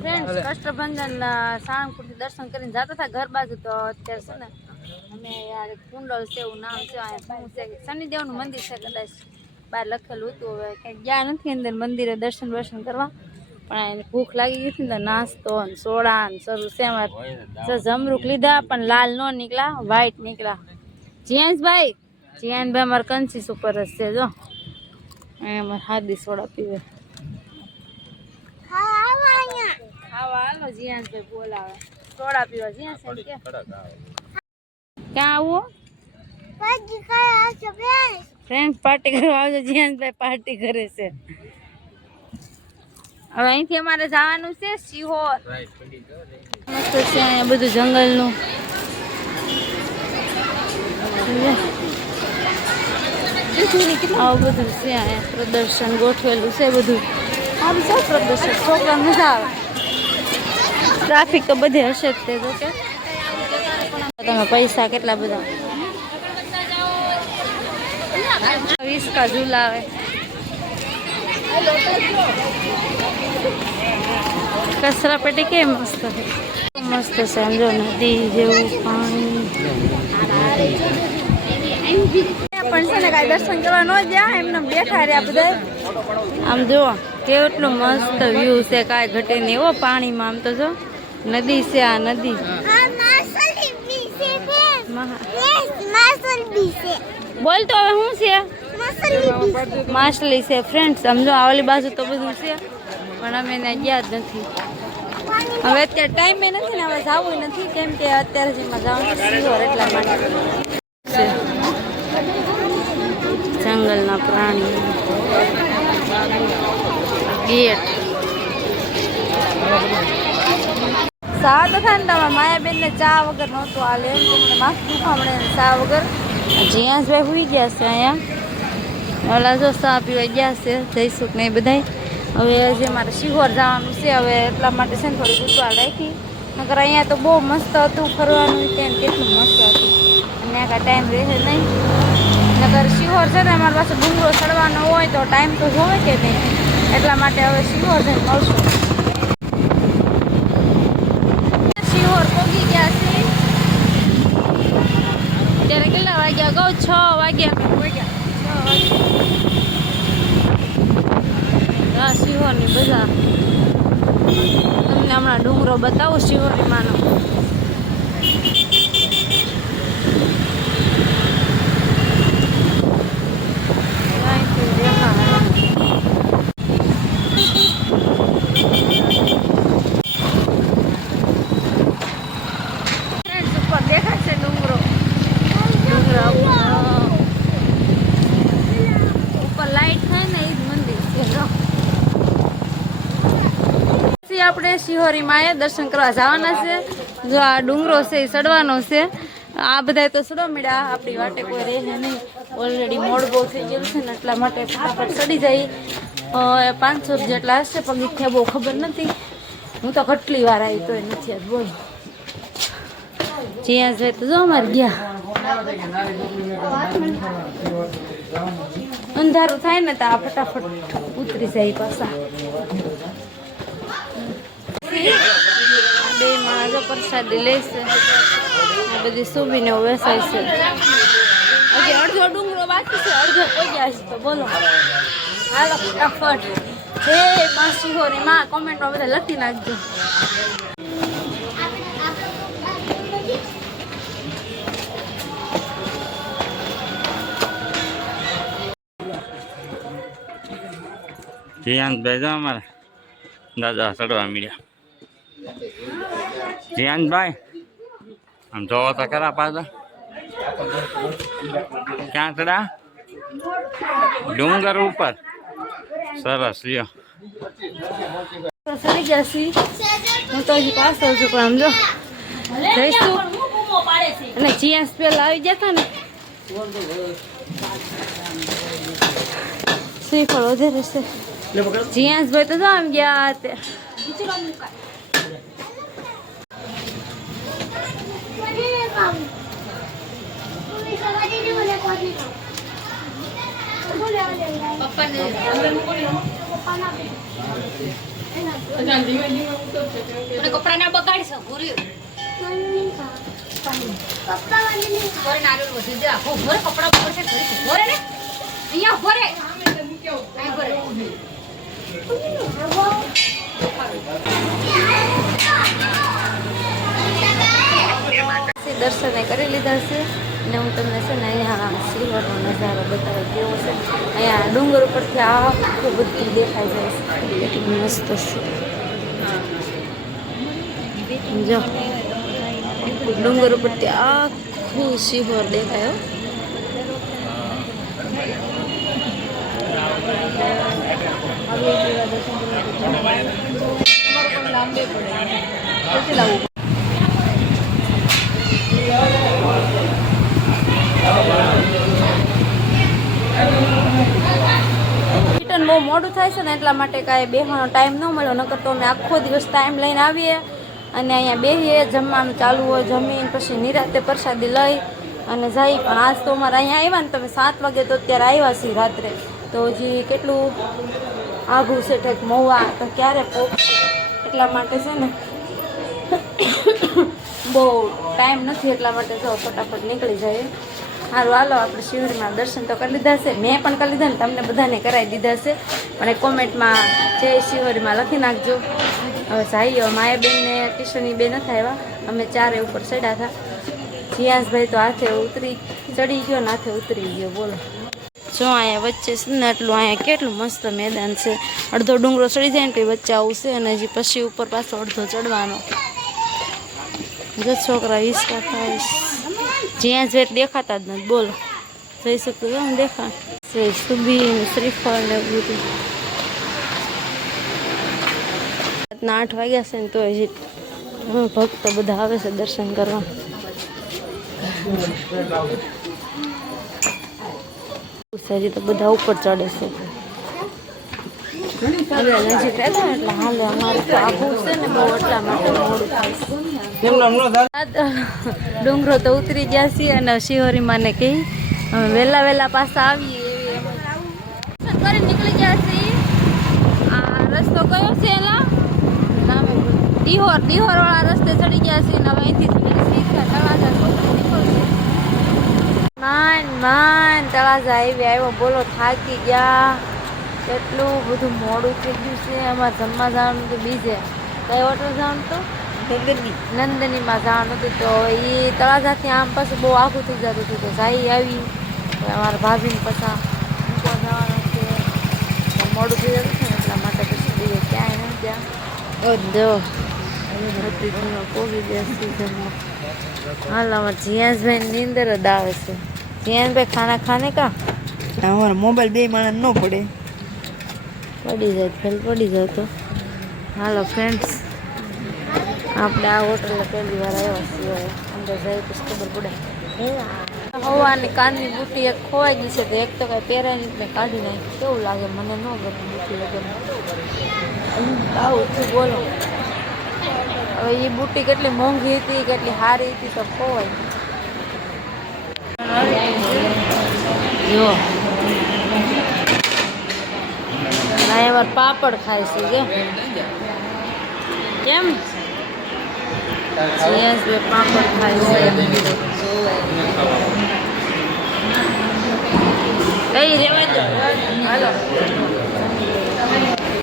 Friends Kashtabhanjan સાળંગપુરથી દર્શન કરીને જતા હતા ઘર બાજુ તો અત્યારે છે ને અમે યાર કુંડળ છે એવું નામ છે અહીંયા શું છે શનિદેવનું મંદિર છે કદાચ. બહાર લખેલું હતું હવે કંઈ ગયા નથી અંદર મંદિરે દર્શન દર્શન કરવા. પણ એને ભૂખ લાગી ગઈ હતી ને નાસ્તો ને સોડા ને શરૂ જો જમરૂક લીધા પણ લાલ નો નીકળ્યા વ્હાઈટ નીકળ્યા. જીયાંશભાઈ ભાઈ અમારે કંચી સુપર જ છે જો. એ અમારે હાદી સોડા પીવે. ખાવા હાલો જીયાંશભાઈ બોલાવે. સોડા પીવા જીયાંશ કે. ક્યાં આવું? ફ્રેન્ડ પાર્ટી કરવા આવજો જીયાંશભાઈ પાર્ટી કરે છે. હવે અહીંથી અમારે જવાનું છે સિહોર. મસ્ત છે અહીંયા બધું જંગલનું. આવું બધું છે અહીંયા પ્રદર્શન ગોઠવેલું છે બધું. આમ છે પ્રદર્શન? છોકરા મજા આવે. ટ્રાફિક તો બધે હશે જ તે તો કે. તમે પૈસા કેટલા બધા? વીસકા ઝુલાવે કચરા પેટી કેમ મસ્ત છે? મસ્ત છે સમજો નદી જેવું પાણી. પણ છે ને કાંઈ દર્શન કરવા ન જ્યાં એમને બેઠા રહ્યા બધા આમ જુઓ કેટલું મસ્ત વ્યૂ છે કાંઈ ઘટે નહીં. એવો પાણીમાં આમ તો જો. નદી છે આ નદી. બોલ તો હવે શું છે? માછલી છે. ફ્રેન્ડ સમજો આવેલી બાજુ તો બધું છે પણ અમે એને ગયા જ નથી. હવે અત્યારે ટાઈમે નથી ને હવે જવું નથી કેમ કે અત્યારે જેમાં જવાનું સિયોર એટલા માટે. જંગલના પ્રાણી ગેટ. હતા ને તમારા માયાબેનને ચા વગર નહોતું હાલે એમ તમને માથું દુખામણે ચા વગર જીયાસભાઈ હુઈ ગયા છે અહીંયા. ઓલા જો ચા પીવા ગયા છે જઈશું ને એ બધાય. હવે જે મારે શિહોર જવાનું છે, હવે એટલા માટે છે ને થોડી ગુસવા રાખી. નકર અહીંયા તો બહુ મસ્ત હતું ફરવાનું, ત્યાં કેટલું મસ્ત હતું. અને આ ટાઈમ રહેશે નહીં. નગર શિહોર છે ને અમારી પાસે ડુંગરો ચડવાનો હોય તો ટાઈમ તો હોય કે નહીં. એટલા માટે હવે શિહોર જઈને મળશું શિહોર પોગી ગયા છે ત્યારે કેટલા વાગ્યા કહું છ વાગ્યા અમે પોગ્યા છ વાગ્યા આ શિહોરની બધા તમને હમણાં ડુંગરો બતાવું શિહોરી માનો અહીંથી દેખાય. Friends, ઉપર દેખાય છે ડુંગરો ડુંગરા ઉપર. ઉપર લાઈટ થાય ને એ જ મંદિર છે જો. પછી આપણે શિહોરીમાં એ દર્શન કરવા જવાના છે. જો આ ડુંગરો છે એ ચડવાનો છે. આ બધા તો સડો મળ્યા આપણી વાટે કોઈ રહે નહીં. ઓલરેડી મોડ બહુ થઈ ગયેલું છે ને એટલા માટે ફટાફટ ચડી જાય. પાંચસો જેટલા હશે, પણ મીઠ્યા બહુ ખબર નથી. હું તો કેટલી વાર આવી તોય નથી બોલ. જ્યાં જાય તો જો અમારે ગયા. અંધારું થાય ને તો આ ફટાફટ ઉતરી જાય પાછા. બે માણસ પ્રસાદી લેશે. આ બધી સુબીને વેસાય છે. અડધો ડુંગરો બાકી છે, અડધો પગ્યા છે, તો બોલો. હાલો, ફટાફટ. હે માસી હોરી માં કોમેન્ટમાં બધા લખી નાખજો. જીયાંતભાઈ જો અમારે. દાદા ચડવા મળ્યા જીયાંતભાઈ, આમ જોવો તો ખરા પાછા. ક્યાં ચડા ડુંગર ઉપર. સરસ, લ્યો. તો ગયા છી હું તો હજી છું આમ જો. જઈશું. અને જીએસ પેલા આવી જતા ને. શ્રીફળ વધારે છે જીયાસ ભાઈ તો જો આમ ગયા કપડા ના નારિયેળ વધી જા ભરે કપડા ભરે ભરે ભરે ને અહીંયા ભરે ભરે દર્શને કરી લીધા છે અને હું તમને છે ને અહીંયા સિલ્વરનો નજારો બતાવ્યો કેવો છે. અહીંયા ડુંગર ઉપરથી આખું બધું દેખાઈ જાય છે. કેટલું મસ્ત છે. જો, ડુંગર ઉપરથી આખું સિહોર દેખાયો રિટર્ન બહુ મોડું થાય છે ને એટલા માટે કાંઈ બેસવાનો ટાઈમ ન મળ્યો, નકર તો અમે આખો દિવસ ટાઈમ લઈને આવીએ અને અહીંયા બેસીએ જમવાનું ચાલુ હોય, જમીન, પછી નિરાતે પ્રસાદી લઈ અને જઈ. પણ આજ તો અમારે અહીંયા આવ્યા ને તમે સાત વાગે તો અત્યારે આવ્યા છીએ રાત્રે. તો હજી કેટલું આઘું છે ઠેક મહુવા તો ક્યારે પોક એટલા માટે છે ને બહુ ટાઈમ નથી એટલા માટે જો ફટાફટ નીકળી જાય. સારું હાલો, આપણે શિવરીમાં દર્શન તો કરી લીધા છે. મેં પણ કરી લીધા ને તમને બધાને કરાવી દીધા છે. અને કોમેન્ટમાં જય શિવરીમાં લખી નાખજો. હવે સાહીઓ માયાબેન ને કિશોરની નથી આવ્યા. અમે ચારે ઉપર ચડ્યા હતા. જીયાસભાઈ તો હાથે ઉતરી ચડી ગયો ને હાથે ઉતરી ગયો, બોલો. જો અહીંયા વચ્ચે છે ને એટલું અહીંયા કેટલું મસ્ત મેદાન છે. અડધો ડુંગરો ચડી જાય ને કંઈ વચ્ચે આવશે અને હજી પછી ઉપર પાછો અડધો ચડવાનો. જો છોકરા હિસકા થાય જ્યાં જે દેખાતા જ નથી. બોલો. જઈ શકતું હું દેખા સુબી શ્રીફળ ને બધું. રાતના આઠ વાગ્યા છે ને તો હજી ભક્તો બધા આવે છે દર્શન કરવા. હજી તો બધા ઉપર ચડે છે. છે છે ડુંગરો તો ઉતરી ગયા છીએ અને શિહોરીમાં ને કહી અમે વહેલા વહેલા પાછા આવીએ કરી નીકળી ગયા છીએ. આ રસ્તો કયો છે એલા. ડીહોર ડીહોર વાળા રસ્તે ચડી ગયા છીએ ને હવે અહીંથી થોડી સીધા તળાજા નીકળશે માન માન તળાજા આવી આવ્યો બોલો થાકી ગયા. કેટલું બધું મોડું થઈ ગયું છે અમારે જમવા જવાનું તો બીજે. કઈ હોટલ જવાનું તો? નંદનીમાં જવાનું હતું તો એ તળાજાથી આમ પાછું બહુ આખું થઈ જતું હતું તો જાઈ આવી. અમારા ભાભીને પાછા મૂકવા જવાના છે. મોડું થઈ જતું છે ને એટલા માટે પછી બીજે ક્યાંય ન ત્યાં જો અતિથિનો પોગી ગયા હાલ અમારે જીયાસભાઈ નીંદર જ આવે છે. જીયાસભાઈ ખાના ખાને કા અમારો મોબાઈલ બે માણસ ન પડે પડી જાય ફેલ પડી જાય તો હાલો ફ્રેન્ડ્સ આપણે આ હોટલે પહેલી વાર આવ્યા છીએ હવે અંદર જઈએ પછી ખબર પડે હવાની કાનની બુટી એક ખોવાઈ ગઈ છે તો એક તો કાંઈ પહેરાય નહીં મેં કાઢી નાખી કેવું લાગે મને ન ગમે બુટી વગર આવું છું બોલો હવે એ બુટી કેટલી મોંઘી હતી કેટલી સારી હતી તો ખોવાઈ જો. એવાર પાપડ ખાય છે જો. કેમ? પાપડ ખાય છે. કઈ રેવા દો.